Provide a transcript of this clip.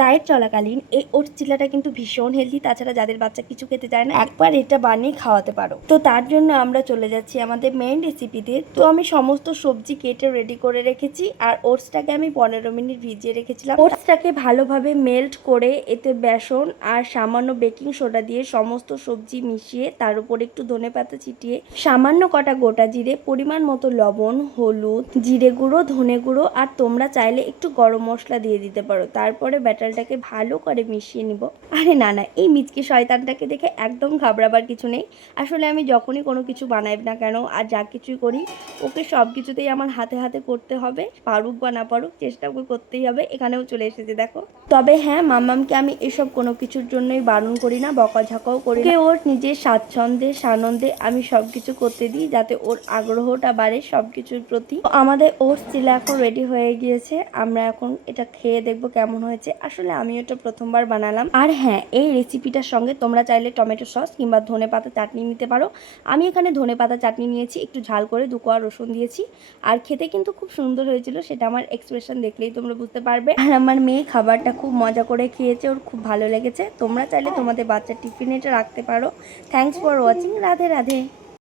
Diet চলাকালীন এই oats চিলাটা কিন্তু ভীষণ হেলদি। তাছাড়া যাদের বাচ্চা কিছু খেতে চায় না, একবার এটা বানিয়ে খাওয়াতে পারো। তো তার জন্য আমরা চলে যাচ্ছি আমাদের মেইন রেসিপিতে। তো আমি সমস্ত সবজি কেটে রেডি করে রেখেছি, আর ওটসটাকে আমি 15 মিনিট ভিজিয়ে রেখেছিলাম। ওটসটাকে ভালোভাবে মেল্ট করে এতে বেসন আর সামান্য বেকিং সোডা দিয়ে সমস্ত সবজি মিশিয়ে তার উপর একটু ধনেপাতা ছিটিয়ে সামান্য কটা গোটা জিরে, পরিমাণ মতো লবণ, হলুদ, জিরে গুঁড়ো, ধনে গুঁড়ো আর তোমরা চাইলে একটু গরম মশলা দিয়ে দিতে পারো। তারপরে ব্যাটারটাকে ভালো করে মিশিয়ে নিব। আরে না না, এই মিচকে শয়তানটাকে দেখে একদম ঘাবড়াবার কিছু নেই। আসলে আমি যখনই কোনো কিছু বানাই না কেন আর যা কিছুই করি, ওকে সব কিছুতেই আমার হাতে হাতে করতে হবে। পারুক বা না পারুক, চেষ্টা ওকে করতেই হবে। এখানেও চলে এসেছে দেখো। তবে হ্যাঁ, মাম্মামকে আমি এসব কোনো কিছুর জন্যই বারণ করি না, বকাঝকাও করি না। ওর নিজের স্বাচ্ছন্দ্যে সানন্দে আমি সব কিছু করতে দিই, যাতে ওর আগ্রহটা বাড়ে সব কিছুর প্রতি। আমাদের ওটস চিলা এখন রেডি হয়ে গিয়েছে। আমরা এখন এটা খেয়ে দেখবো কেমন হয়েছে। আসলে আমি এটা প্রথমবার বানালাম। আর হ্যাঁ, এই রেসিপিটার সঙ্গে তোমরা চাইলে টমেটো সস কিংবা ধনেপাতা চাটনি নিতে পারো। আমি এখানে ধনেপাতা চাটনি নিয়েছি, একটু ঝাল করে 2 কোয়া রসুন দিয়েছি। আর খেতে কিন্তু খুব সুন্দর হয়েছিল, সেটা আমার এক্সপ্রেশন দেখলেই তোমরা বুঝতে পারবে। আর আমার মেয়ে খাবারটা খুব মজা করে খেয়েছে, ওর খুব ভালো লেগেছে। তোমরা চাইলে তোমাদের বাচ্চার টিফিনে এটা রাখতে পারো। Thanks for watching. Radhe Radhe.